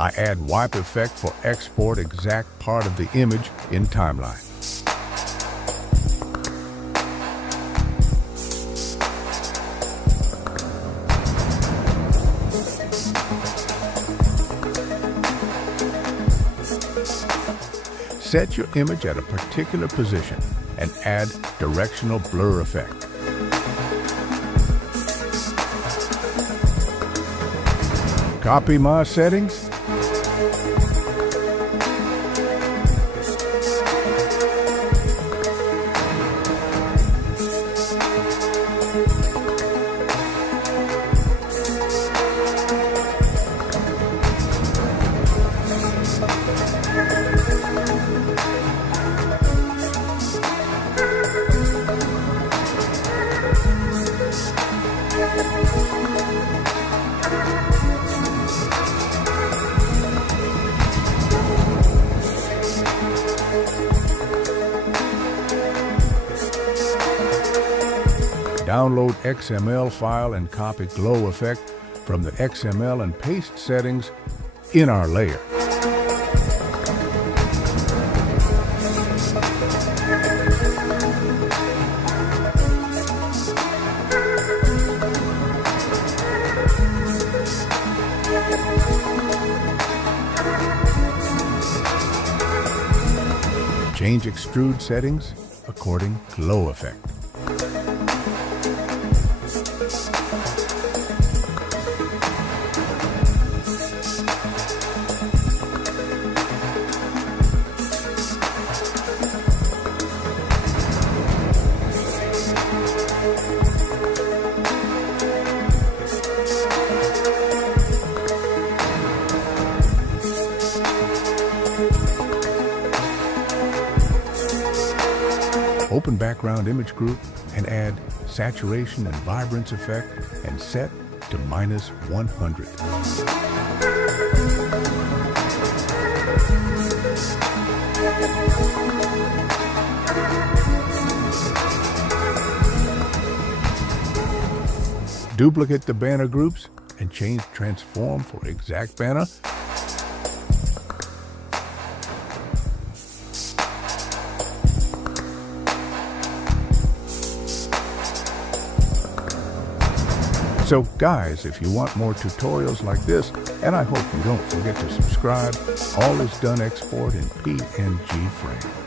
I add wipe effect for export exact part of the image in timeline. Set your image at a particular position and add directional blur effect. Copy my settings. Download XML file and copy glow effect from the XML and paste settings in our layer. Change extrude settings according glow effect. Open background image group and add saturation and vibrance effect and set to -100. Duplicate the banner groups and change transform for exact banner. So guys, if you want more tutorials like this, and I hope you don't forget to subscribe, all is done export in PNG frame.